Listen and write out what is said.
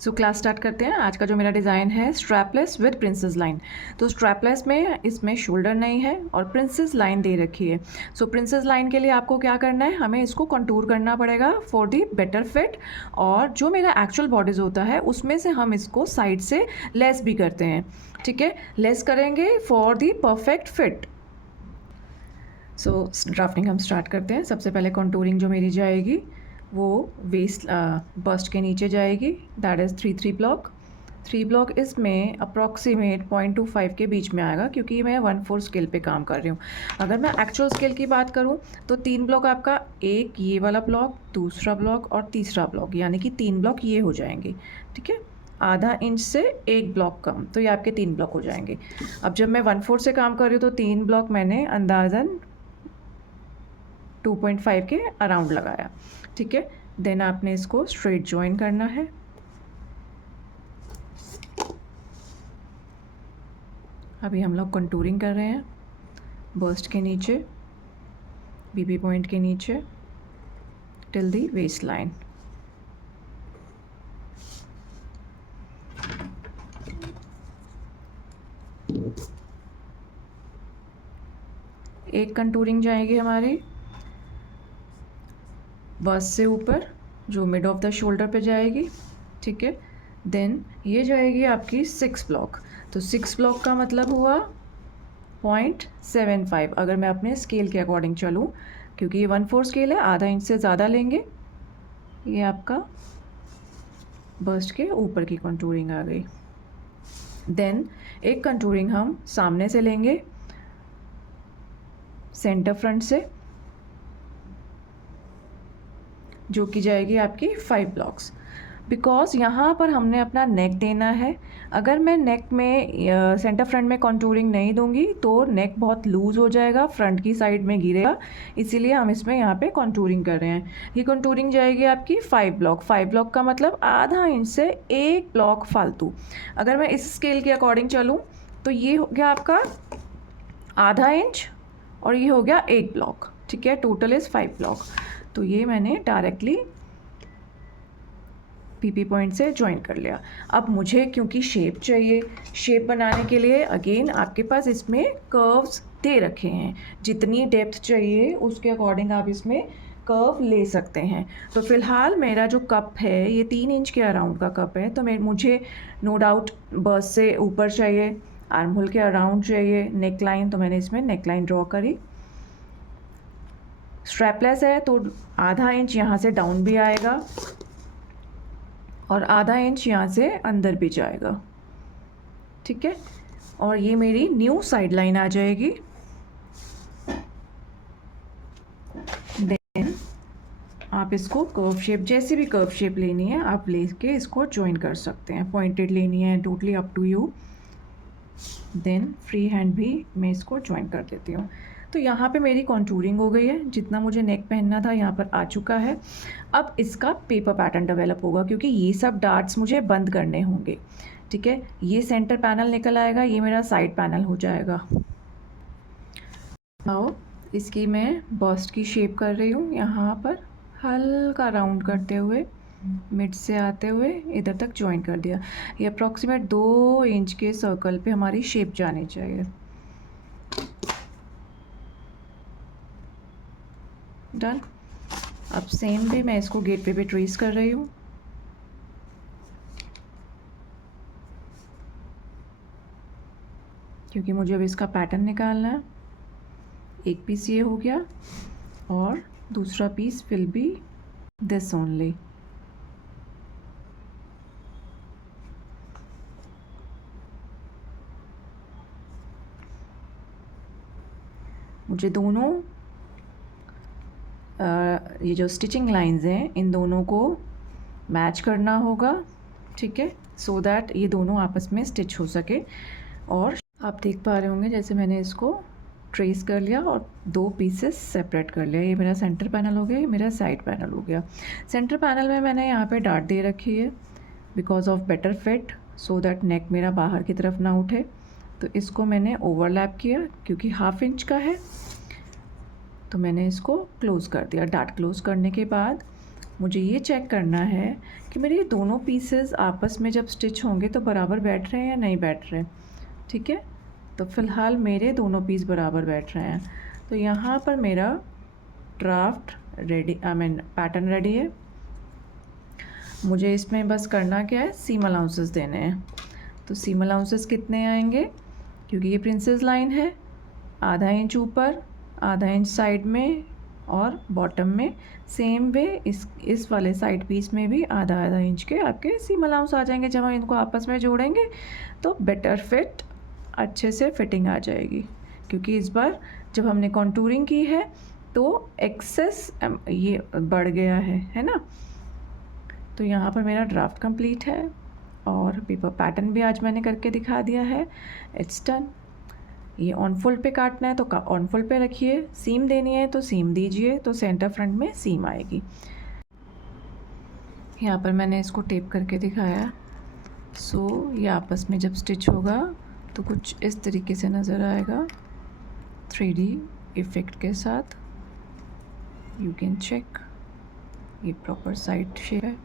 So class start करते हैं। आज का जो मेरा डिज़ाइन है स्ट्रैपलेस विद प्रिंसेस लाइन। तो स्ट्रैपलेस में इसमें शोल्डर नहीं है और प्रिंसेस लाइन दे रखी है। सो प्रिंसेस लाइन के लिए आपको क्या करना है, हमें इसको कंटूर करना पड़ेगा फॉर दी बेटर फिट। और जो मेरा एक्चुअल बॉडीज़ होता है उसमें से हम इसको साइड से लेस भी करते हैं। ठीक है, लेस करेंगे for the perfect fit. So drafting हम स्टार्ट करते हैं। सबसे पहले कंटूरिंग जो मेरी जाएगी वो वेस्ट बस्ट के नीचे जाएगी, दैट इज़ 3 ब्लॉक। 3 ब्लॉक इसमें अप्रॉक्सीमेट 0.25 के बीच में आएगा क्योंकि मैं 1/4 स्केल पे काम कर रही हूँ। अगर मैं एक्चुअल स्केल की बात करूँ तो 3 ब्लॉक आपका, एक ये वाला ब्लॉक, दूसरा ब्लॉक और तीसरा ब्लॉक, यानी कि 3 ब्लॉक ये हो जाएंगे। ठीक है, आधा इंच से 1 ब्लॉक कम, तो ये आपके 3 ब्लॉक हो जाएंगे। अब जब मैं 1/4 से काम कर रही हूँ तो 3 ब्लॉक मैंने अंदाज़न 2.5 के अराउंड लगाया। ठीक है, देन आपने इसको स्ट्रेट ज्वाइन करना है। अभी हम लोग कंटूरिंग कर रहे हैं बस्ट के नीचे, बीबी पॉइंट के नीचे टिल दी वेस्ट लाइन। एक कंटूरिंग जाएगी हमारी बस्ट से ऊपर जो मिड ऑफ द शोल्डर पे जाएगी। ठीक है, देन ये जाएगी आपकी 6 ब्लॉक। तो 6 ब्लॉक का मतलब हुआ 0.75। अगर मैं अपने स्केल के अकॉर्डिंग चलूँ, क्योंकि ये 1/4 स्केल है, आधा इंच से ज़्यादा लेंगे। ये आपका बस्ट के ऊपर की कंटूरिंग आ गई। देन एक कंटूरिंग हम सामने से लेंगे, सेंटर फ्रंट से, जो कि जाएगी आपकी 5 ब्लॉक्स। बिकॉज यहाँ पर हमने अपना नेक देना है। अगर मैं नेक में सेंटर फ्रंट में कंटूरिंग नहीं दूंगी तो नेक बहुत लूज़ हो जाएगा, फ्रंट की साइड में गिरेगा, इसीलिए हम इसमें यहाँ पे कंटूरिंग कर रहे हैं। ये कंटूरिंग जाएगी आपकी 5 ब्लॉक। 5 ब्लॉक का मतलब आधा इंच से 1 ब्लॉक फालतू। अगर मैं इस स्केल के अकॉर्डिंग चलूँ तो ये हो गया आपका आधा इंच और ये हो गया 1 ब्लॉक। ठीक है, टोटल इज़ 5 ब्लॉक। तो ये मैंने डायरेक्टली पीपी पॉइंट से ज्वाइन कर लिया। अब मुझे क्योंकि शेप चाहिए, शेप बनाने के लिए अगेन आपके पास इसमें कर्व्स दे रखे हैं, जितनी डेप्थ चाहिए उसके अकॉर्डिंग आप इसमें कर्व ले सकते हैं। तो फ़िलहाल मेरा जो कप है ये 3 इंच के अराउंड का कप है, तो मुझे नो डाउट बस से ऊपर चाहिए, आर्म होल के अराउंड चाहिए नेक लाइन, तो मैंने इसमें नेक लाइन ड्रॉ करी। स्ट्रैपलेस है तो आधा इंच यहाँ से डाउन भी आएगा और आधा इंच यहाँ से अंदर भी जाएगा। ठीक है, और ये मेरी न्यू साइड लाइन आ जाएगी। देन आप इसको कर्व शेप, जैसी भी कर्व शेप लेनी है आप लेके इसको ज्वाइन कर सकते हैं। पॉइंटेड लेनी है, totally up to you. Then free hand भी मैं इसको ज्वाइन कर देती हूँ। तो यहाँ पे मेरी कॉन्टूरिंग हो गई है, जितना मुझे नेक पहनना था यहाँ पर आ चुका है। अब इसका पेपर पैटर्न डेवलप होगा क्योंकि ये सब डार्ट्स मुझे बंद करने होंगे। ठीक है, ये सेंटर पैनल निकल आएगा, ये मेरा साइड पैनल हो जाएगा। आओ इसकी मैं बस्ट की शेप कर रही हूँ, यहाँ पर हल्का राउंड करते हुए मिड से आते हुए इधर तक ज्वाइन कर दिया। ये अप्रॉक्सीमेट 2 इंच के सर्कल पे हमारी शेप जानी चाहिए। डन। अब सेम भी मैं इसको गेट पे भी ट्रेस कर रही हूँ। क्योंकि मुझे अब इसका पैटर्न निकालना है। एक पीस ये हो गया और दूसरा piece will be this only. मुझे दोनों ये जो स्टिचिंग लाइंस हैं इन दोनों को मैच करना होगा। ठीक है, सो दैट ये दोनों आपस में स्टिच हो सके। और आप देख पा रहे होंगे जैसे मैंने इसको ट्रेस कर लिया और 2 पीसेस सेपरेट कर लिया। ये मेरा सेंटर पैनल हो गया, ये मेरा साइड पैनल हो गया। सेंटर पैनल में मैंने यहाँ पे डार्ट दे रखी है because of better fit, so that neck मेरा बाहर की तरफ ना उठे। तो इसको मैंने ओवरलैप किया क्योंकि 1/2 इंच का है, तो मैंने इसको क्लोज़ कर दिया। डार्ट क्लोज़ करने के बाद मुझे ये चेक करना है कि मेरे ये दोनों पीसेस आपस में जब स्टिच होंगे तो बराबर बैठ रहे हैं या नहीं बैठ रहे। ठीक है, तो फ़िलहाल मेरे दोनों पीस बराबर बैठ रहे हैं। तो यहाँ पर मेरा ड्राफ्ट रेडी, पैटर्न रेडी है। मुझे इसमें बस करना क्या है, सीम अलाउंसेस देने हैं। तो सीम अलाउंसेस कितने आएंगे, क्योंकि ये प्रिंसेस लाइन है, आधा इंच ऊपर, आधा इंच साइड में और बॉटम में। सेम वे इस वाले साइड पीस में भी आधा आधा इंच के आपके सीम अलाउंस आ जाएंगे। जब हम इनको आपस में जोड़ेंगे तो बेटर फिट, अच्छे से फिटिंग आ जाएगी। क्योंकि इस बार जब हमने कॉन्टूरिंग की है तो एक्सेस ये बढ़ गया है ना। तो यहाँ पर मेरा ड्राफ्ट कंप्लीट है और पेपर पैटर्न भी आज मैंने करके दिखा दिया है। It's done. ये ऑन फुल पे काटना है तो ऑन फुल पे रखिए, सीम देनी है तो सीम दीजिए, तो सेंटर फ्रंट में सीम आएगी। यहाँ पर मैंने इसको टेप करके दिखाया। सो ये आपस में जब स्टिच होगा तो कुछ इस तरीके से नज़र आएगा 3D इफ़ेक्ट के साथ। यू कैन चेक, ये प्रॉपर साइड शेप है।